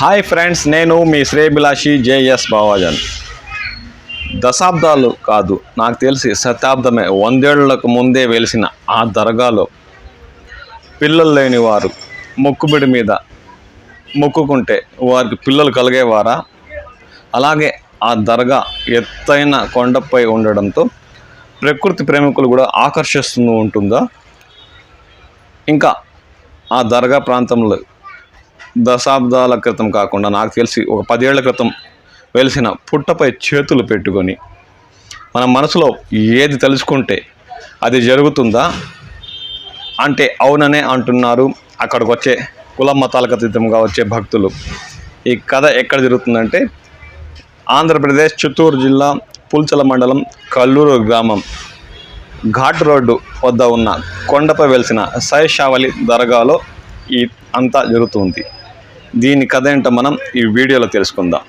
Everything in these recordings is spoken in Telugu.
హాయ్ ఫ్రెండ్స్, నేను మీ శ్రేయభిలాషి జేఎస్ బావాజన్. దశాబ్దాలు కాదు, నాకు తెలిసి శతాబ్దమే, 100 ఏళ్లకు ముందే వెలిసిన ఆ దర్గాలో పిల్లలు లేని వారు మొక్కుబడి మీద మొక్కుకుంటే వారికి పిల్లలు కలిగేవారా? అలాగే ఆ దర్గా ఎత్తైన కొండపై ఉండడంతో ప్రకృతి ప్రేమికులు కూడా ఆకర్షిస్తూ ఉంటుందా? ఇంకా ఆ దర్గా ప్రాంతంలో దశాబ్దాల క్రితం కాకుండా నాకు తెలిసి ఒక 10 ఏళ్ల క్రితం వెలిసిన పుట్టపై చేతులు పెట్టుకొని మన మనసులో ఏది తలుచుకుంటే అది జరుగుతుందా అంటే అవుననే అంటున్నారు అక్కడికి వచ్చే కుల మతాలకు అతీతంగా వచ్చే భక్తులు. ఈ కథ ఎక్కడ జరుగుతుందంటే ఆంధ్రప్రదేశ్ చిత్తూరు జిల్లా పుల్చల మండలం కల్లూరు గ్రామం ఘాట్ రోడ్డు వద్ద ఉన్న కొండపై వెలిసిన సైషావలి దర్గాలో ఈ అంతా జరుగుతుంది. దీని కథ ఏంటో మనం ఈ వీడియోలో తెలుసుకుందాం.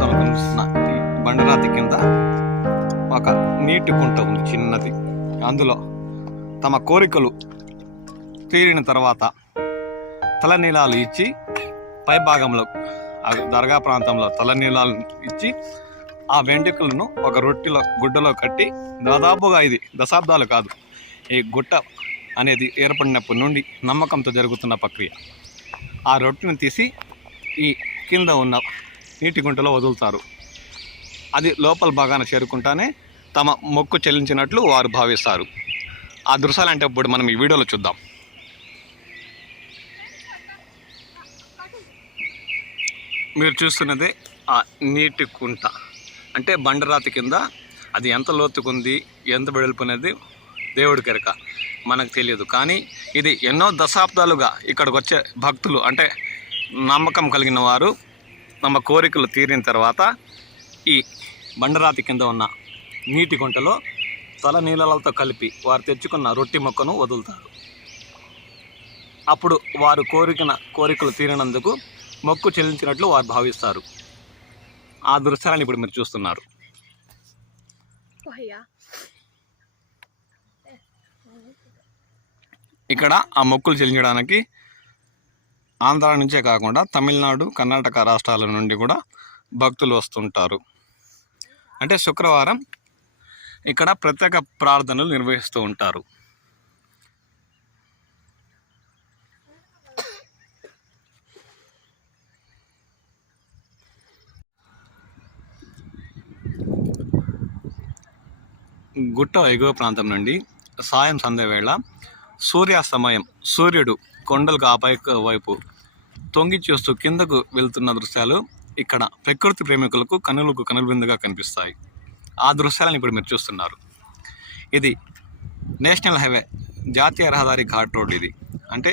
దశాబ్దాలు కనిపిస్తున్న ఈ బండరాతి కింద ఒక నీటి కుంట ఉంది చిన్నది. అందులో తమ కోరికలు తీరిన తర్వాత తలనీలాలు ఇచ్చి పై భాగంలో దర్గా ప్రాంతంలో తలనీలాలు ఇచ్చి ఆ వెంట్రుకలను ఒక రొట్టెలో గుడ్డలో కట్టి దాదాపుగా ఇది దశాబ్దాలు కాదు, ఈ గుట్ట అనేది ఏర్పడినప్పటి నుండి నమ్మకంతో జరుగుతున్న ప్రక్రియ. ఆ రొట్టెను తీసి ఈ కింద ఉన్న నీటి గుంటలో వదులుతారు. అది లోపల భాగాన చేరుకుంటానే తమ మొక్కు చెల్లించినట్లు వారు భావిస్తారు. ఆ దృశ్యాలు అంటే ఇప్పుడు మనం ఈ వీడియోలో చూద్దాం. మీరు చూస్తున్నదే ఆ నీటి కుంట. అంటే బండరాతి కింద అది ఎంత లోతుకుంది, ఎంత వెడల్పు అనేది దేవుడి కెరక, మనకు తెలియదు. కానీ ఇది ఎన్నో దశాబ్దాలుగా ఇక్కడికి వచ్చే భక్తులు అంటే నమ్మకం కలిగిన వారు తమ కోరికలు తీరిన తర్వాత ఈ బండరాతి కింద ఉన్న నీటి గుంటలో తల నీళ్ళతో కలిపి వారు తెచ్చుకున్న రొట్టె మొక్కను వదులుతారు. అప్పుడు వారు కోరికలు తీరినందుకు మొక్కు చెల్లించినట్లు వారు భావిస్తారు. ఆ దృశ్యాలను ఇప్పుడు మీరు చూస్తున్నారు. ఇక్కడ ఆ మొక్కులు చెల్లించడానికి ఆంధ్ర నుంచే కాకుండా తమిళనాడు, కర్ణాటక రాష్ట్రాల నుండి కూడా భక్తులు వస్తుంటారు. అంటే శుక్రవారం ఇక్కడ ప్రత్యేక ప్రార్థనలు నిర్వహిస్తూ ఉంటారు. గుట్ట ఎగువ ప్రాంతం నుండి సాయం సంధ్య వేళ సూర్యాస్తమయం, సూర్యుడు కొండలకు ఆపై వైపు తొంగి చూస్తూ కిందకు వెళ్తున్న దృశ్యాలు ఇక్కడ ప్రకృతి ప్రేమికులకు కనులకు కనువిందుగా కనిపిస్తాయి. ఆ దృశ్యాలను ఇప్పుడు మీరు చూస్తున్నారు. ఇది నేషనల్ హైవే, జాతీయ రహదారి ఘాట్ రోడ్. ఇది అంటే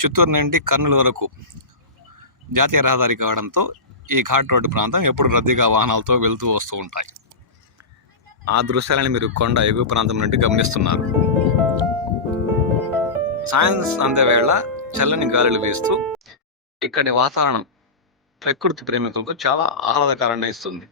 చిత్తూరు నుండి కర్నూలు వరకు జాతీయ రహదారి కావడంతో ఈ ఘాట్ రోడ్డు ప్రాంతం ఎప్పుడు రద్దీగా వాహనాలతో వెళ్తూ వస్తూ ఉంటాయి. ఆ దృశ్యాలను మీరు కొండ ఎగువ ప్రాంతం నుండి గమనిస్తున్నారు. సాయంత్రం సంధ్య వేళ చల్లని గాలులు వీస్తూ ఇక్కడి వాతావరణం ప్రకృతి ప్రేమికులకు చాలా ఆహ్లాదకరంగా ఇస్తుంది.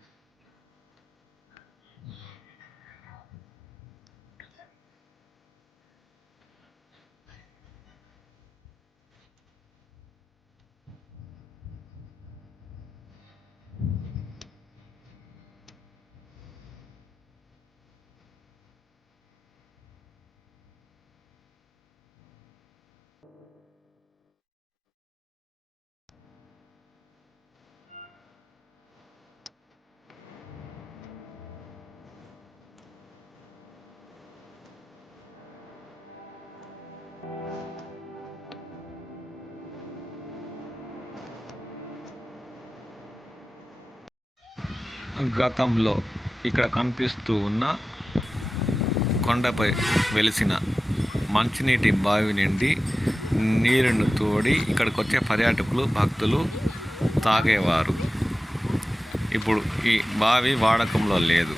గతంలో ఇక్కడ కనిపిస్తూ ఉన్న కొండపై వెలిసిన మంచినీటి బావి నుండి నీరును తోడి ఇక్కడికి వచ్చే పర్యాటకులు, భక్తులు తాగేవారు. ఇప్పుడు ఈ బావి వాడకంలో లేదు.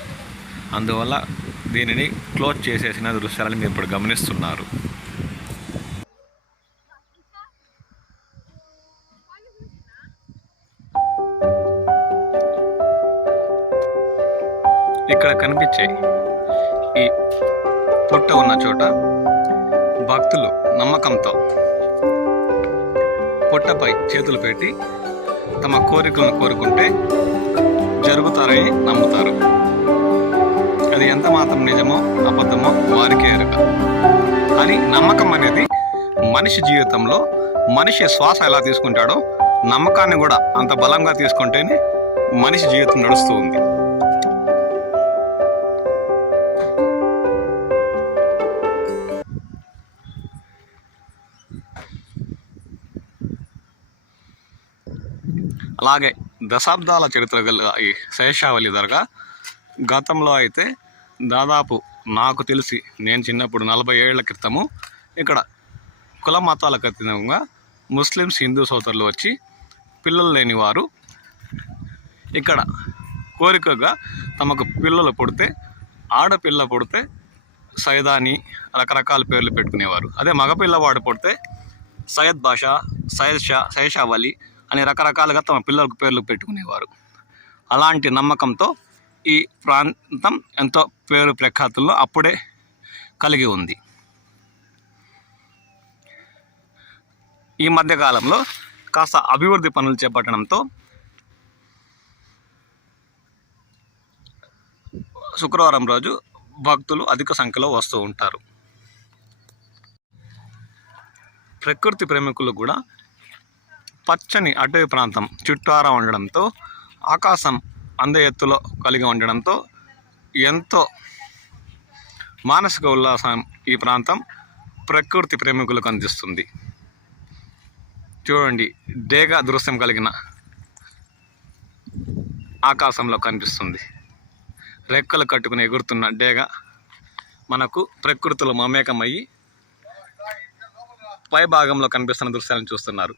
అందువల్ల దీనిని క్లోజ్ చేసేసిన దృశ్యాలను మీరు ఇప్పుడు గమనిస్తున్నారు. ఇక్కడ కనిపించే ఈ పుట్ట ఉన్న చోట భక్తులు నమ్మకంతో పుట్టపై చేతులు పెట్టి తమ కోరికలను కోరుకుంటే జరుగుతారని నమ్ముతారు. అది ఎంత మాత్రం నిజమో అబద్ధమో వారికే ఎరుక. కానీ నమ్మకం అనేది మనిషి జీవితంలో మనిషి శ్వాస ఎలా తీసుకుంటాడో నమ్మకాన్ని కూడా అంత బలంగా తీసుకుంటేనే మనిషి జీవితం నడుస్తూ ఉంది. అలాగే దశాబ్దాల చరిత్ర గల ఈ శేషావళి దర్గా గతంలో అయితే దాదాపు నాకు తెలిసి నేను చిన్నప్పుడు 40 ఏళ్ల క్రితము ఇక్కడ కుల మతాలకు అతీతంగా ముస్లిమ్స్, హిందూ సోదరులు వచ్చి పిల్లలు లేని వారు ఇక్కడ కోరికగా తమకు పిల్లలు పుడితే, ఆడపిల్ల పుడితే సైదాని రకరకాల పేర్లు పెట్టుకునేవారు. అదే మగపిల్లవాడు పుడితే సయ్యద్ బాషా, సయ్యద్ షా, శేషావళి అని రకరకాలుగా తమ పిల్లలకు పేర్లు పెట్టుకునేవారు. అలాంటి నమ్మకంతో ఈ ప్రాంతం ఎంతో పేరు ప్రఖ్యాతుల్లో అప్పుడే కలిగి ఉంది. ఈ మధ్యకాలంలో కాస్త అభివృద్ధి పనులు చేపట్టడంతో శుక్రవారం రోజు భక్తులు అధిక సంఖ్యలో వస్తూ ఉంటారు. ప్రకృతి ప్రేమికులు కూడా పచ్చని అటవీ ప్రాంతం చుట్టారా ఉండడంతో, ఆకాశం అందే ఎత్తులో కలిగి ఉండడంతో ఎంతో మానసిక ఉల్లాసం ఈ ప్రాంతం ప్రకృతి ప్రేమికులకు అందిస్తుంది. చూడండి, డేగ దృశ్యం కలిగిన ఆకాశంలో కనిపిస్తుంది. రెక్కలు కట్టుకుని ఎగురుతున్న డేగ మనకు ప్రకృతిలో మమేకమయ్యి పై భాగంలో కనిపిస్తున్న దృశ్యాలను చూస్తున్నారు.